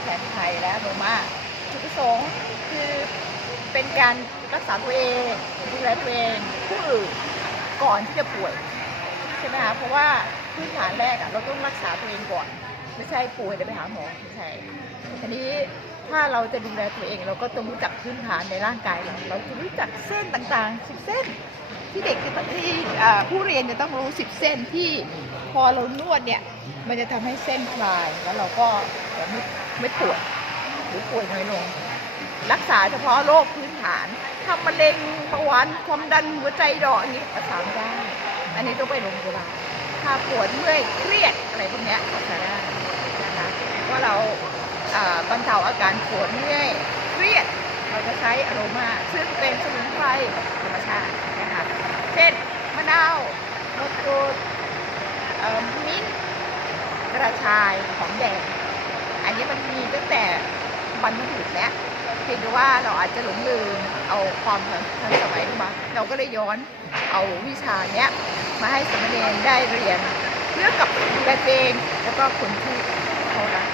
แผนไทยและโรมาจุดประสงค์คือเป็นการรักษาตัวเองดูแลตัวเองผู้อื่นก่อนที่จะป่วยใช่ไหมคะเพราะว่าพื้นฐานแรกอะเราต้องรักษาตัวเองก่อน ไม่ใช่ป่วยแล้วไปหาหมอไม่ใช่ทีนี้ถ้าเราจะดูแลตัวเอง เราก็ต้องรู้จักพื้นฐานในร่างกายเราเราจะรู้จักเส้นต่างๆสิบเส้น ที่เด็กจะต้องที่ผู้เรียนจะต้องรู้สิบเส้นที่พอเรานวดเนี่ยมันจะทำให้เส้นคลายแล้วเราก็ไม่ไม่ปวดหรือป่วยน้อยลง รักษาเฉพาะโรคพื้นฐานทำมะเร็งเบาหวานความดันหัวใจดอกอย่างนี้รักษาไม่ได้ อันนี้ต้องไปโรงพยาบาลถ้าปวดเมื่อยเครียดอะไรพวกนี้ยรักษาได้าเราอ่าบรรเทาอาการปวดเมื่อยเครียด เราจะใช้อโรมาซึ่งเป็นสมุนไพรธรรมชาตินะคะเช่นมะนาวมะกรูดมิ้นกระชายหอมแดง อันนี้มันมีตั้งแต่บรรพบุรุษแล้วเพียงแต่ว่าเราอาจจะหลงลืมเอาความทันสมัยมาเราก็เลยย้อนเอาวิชาเนี้ยมาให้สมเณรได้เรียนเพื่อกับตัวเองแล้วก็คนที่เขารัก